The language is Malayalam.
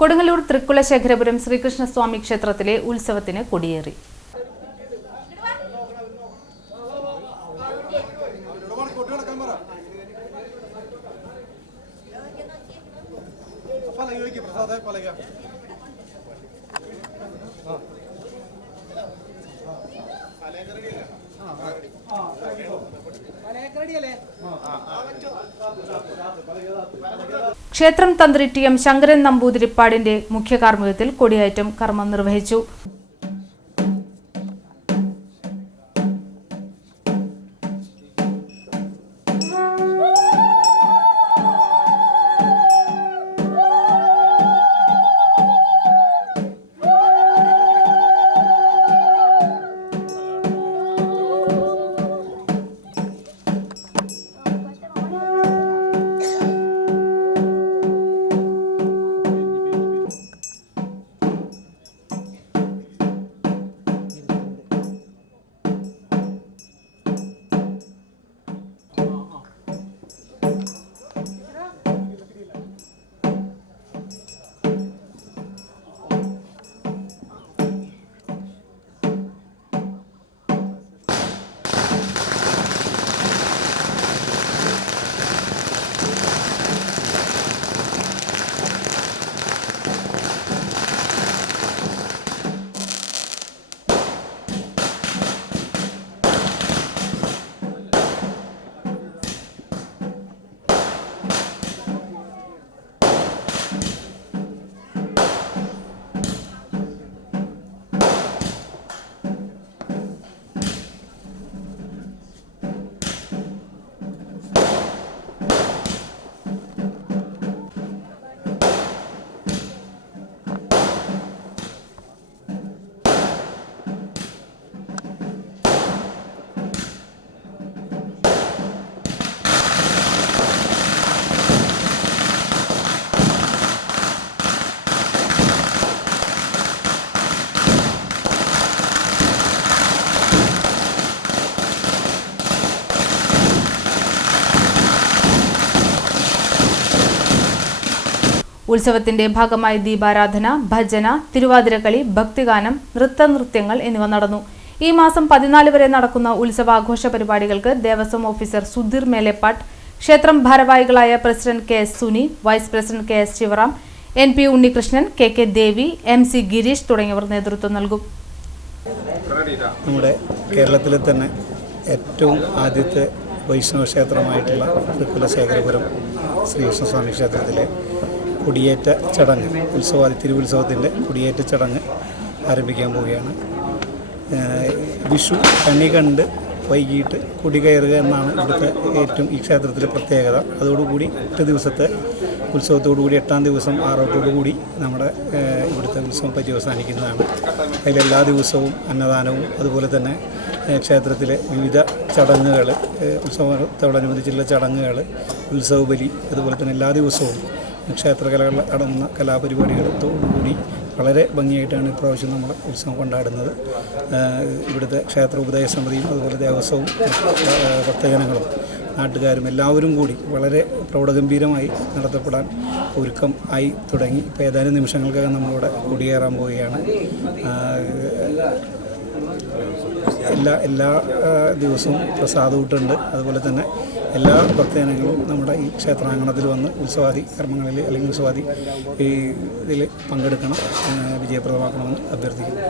കൊടുങ്ങല്ലൂർ തൃക്കുലശേഖരപുരം ശ്രീകൃഷ്ണസ്വാമി ക്ഷേത്രത്തിലെ ഉത്സവത്തിന് കൊടിയേറി. ക്ഷേത്രം തന്ത്രി ടി.എം. ശങ്കരൻ നമ്പൂതിരിപ്പാടിന്റെ മുഖ്യ കാർമ്മികത്തിൽ കൊടിയേറ്റം കർമ്മം നിർവഹിച്ചു. ഉത്സവത്തിന്റെ ഭാഗമായി ദീപാരാധന, ഭജന, തിരുവാതിരക്കളി, ഭക്തിഗാനം, നൃത്തനൃത്യങ്ങൾ എന്നിവ നടന്നു. ഈ മാസം 14 വരെ നടക്കുന്ന ഉത്സവാഘോഷ പരിപാടികൾക്ക് ദേവസ്വം ഓഫീസർ സുധീർ മേലേപ്പാട്ട്, ക്ഷേത്രം ഭാരവാഹികളായ president K S. Suni, vice president K S. Sivaram, N P. Unnikrishnan, K K. Devi, M C. Gireesh തുടങ്ങിയവർ നേതൃത്വം നൽകും. നമ്മുടെ കേരളത്തിലെ തന്നെ ഏറ്റവും ആദ്യത്തെ വൈഷ്ണവ ക്ഷേത്രമായിട്ടുള്ള തൃക്കുലശേഖരപുരം ശ്രീകൃഷ്ണസ്വാമി ക്ഷേത്രത്തിലെ കൊടിയേറ്റ ചടങ്ങ്, തിരുവുത്സവത്തിൻ്റെ കൊടിയേറ്റ ചടങ്ങ് ആരംഭിക്കാൻ പോവുകയാണ്. വിഷു കണി കണ്ട് വൈകിട്ട് കൊടി കയറുക എന്നാണ് ഇവിടുത്തെ ഏറ്റവും ഈ ക്ഷേത്രത്തിലെ പ്രത്യേകത. അതോടുകൂടി 8 ദിവസത്തെ ഉത്സവത്തോടുകൂടി 8ാം ദിവസം ആറോട്ടോടുകൂടി നമ്മുടെ ഇവിടുത്തെ ഉത്സവം പര്യവസാനിക്കുന്നതാണ്. അതിലെല്ലാ ദിവസവും അന്നദാനവും അതുപോലെ തന്നെ ക്ഷേത്രത്തിലെ വിവിധ ചടങ്ങുകൾ, ഉത്സവത്തോടനുബന്ധിച്ചുള്ള ചടങ്ങുകൾ, ഉത്സവബലി, അതുപോലെ തന്നെ എല്ലാ ദിവസവും ക്ഷേത്രകലകൾ അടങ്ങുന്ന കലാപരിപാടികളോടുകൂടി വളരെ ഭംഗിയായിട്ടാണ് ഇപ്രാവശ്യം നമ്മൾ ഉത്സവം കൊണ്ടാടുന്നത്. ഇവിടുത്തെ ക്ഷേത്ര ഉപദേശ സമിതിയും അതുപോലെ ദേവസ്വവും ഭക്തജനങ്ങളും നാട്ടുകാരും എല്ലാവരും കൂടി വളരെ പ്രൗഢഗംഭീരമായി നടത്തപ്പെടാൻ ഒരുക്കം ആയി തുടങ്ങി. ഇപ്പോൾ ഏതാനും നിമിഷങ്ങൾക്കകം നമ്മളിവിടെ കൊടിയേറാൻ പോവുകയാണ്. എല്ലാ ദിവസവും പ്രസാദൂട്ടുണ്ട്. അതുപോലെ തന്നെ എല്ലാ ഭക്തജനങ്ങളും നമ്മുടെ ഈ ക്ഷേത്രാങ്കണത്തിൽ വന്ന് ഉത്സവാദി കർമ്മങ്ങളിൽ അല്ലെങ്കിൽ ഉത്സവാദി ഇതിൽ പങ്കെടുക്കണം, വിജയപ്രദമാക്കണമെന്ന് അഭ്യർത്ഥിക്കുന്നു.